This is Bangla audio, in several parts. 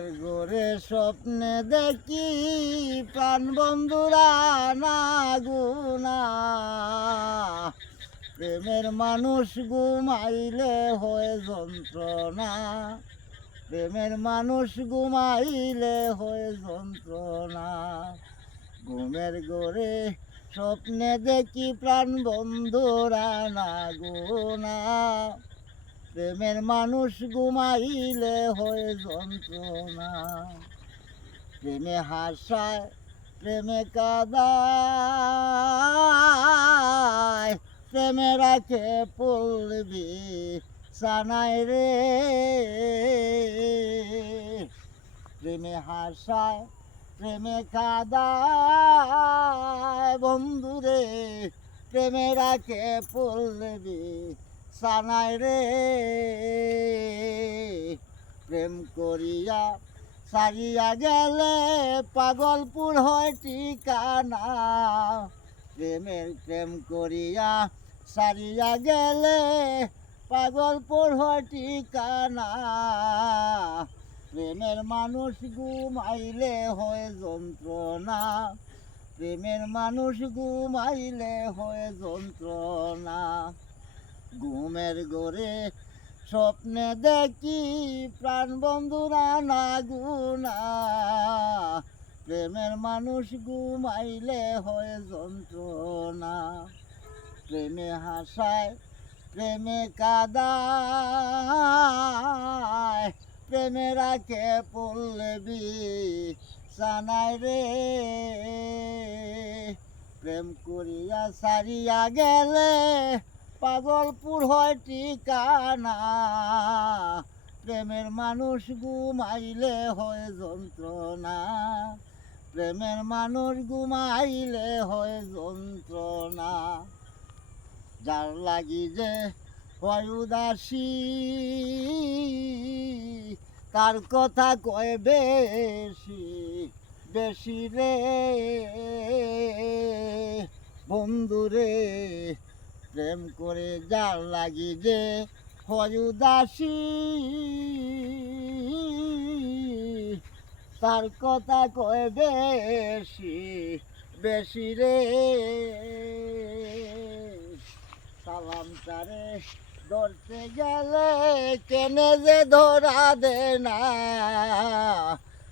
গোরে স্বপ্নে দেখি প্রাণ বন্ধুরা না গুনা। প্রেমের মানুষ ঘুমাইলে হয়ে যন্ত্রণা। প্রেমের মানুষ ঘুমাইলে হয়ে যন্ত্রণা। ঘুমের গোরে স্বপ্নে দেখি প্রাণ বন্ধুরা না গুনা। প্রেমের মানুষ ঘুমাইলে হয়ে যন্ত্রণা। প্রেমে হাসায়, প্রেমে কাদায়, প্রেমে রাখে পড়বি সানাই রে। প্রেমে হাসায়, প্রেমে কাদায়, বন্ধুরে, প্রেমে রাখে পড়বি সানাই রে। প্রেম করিয়া সারিয়া গেলে পাগলপুর হয় ঠিকানা। প্রেমের প্রেম করিয়া সারিয়া গেলে পাগলপুর হয় ঠিকানা। প্রেমের মানুষ ঘুমাইলে হয় যন্ত্রণা। প্রেমের মানুষ ঘুমাইলে হয় যন্ত্রণা। ঘুমের গোরে স্বপ্নে দেখি প্রাণ বন্ধুরা, না গুনা। প্রেমের মানুষ ঘুমাইলে হয় যন্ত্রণা। প্রেমে হাসায়, প্রেমে কাদায়, প্রেমে রাখে পল্লবী সানাই রে। প্রেম করিয়া সারিয়া গেলে পাগলপুর হয় ঠিকানা। প্রেমের মানুষ ঘুমাইলে হয় যন্ত্রণা। প্রেমের মানুষ ঘুমাইলে হয় যন্ত্রণা। যার লাগি যে হয় উদাসী, তার কথা কয় বেশি বেশি রে। বন্ধুরে প্রেম করে যার লাগি যে হয় উদাসী তার কথা কয় বেশি বেশি রে। সালাম তারে ধরতে গেলে কেনে যে ধরা দে না।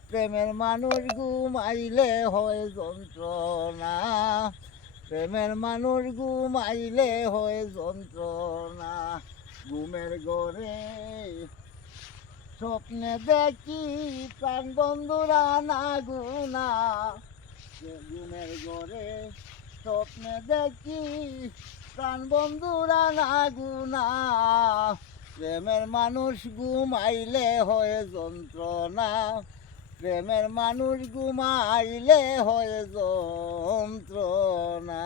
প্রেমের মানুষ ঘুমাইলে হয় যন্ত্রণা। প্রেমের মানুষ ঘুমাইলে হয় যন্ত্রণা। ঘুমের ঘরে স্বপ্নে দেখি প্রাণ বন্ধুরা না গুনা। ঘুমের ঘরে স্বপ্নে দেখি প্রাণ বন্ধুরা না গুনা। প্রেমের মানুষ ঘুমাইলে হয় যন্ত্রণা। প্রেমের মানুষ ঘুমাইলে হয় যন্ত্রণা।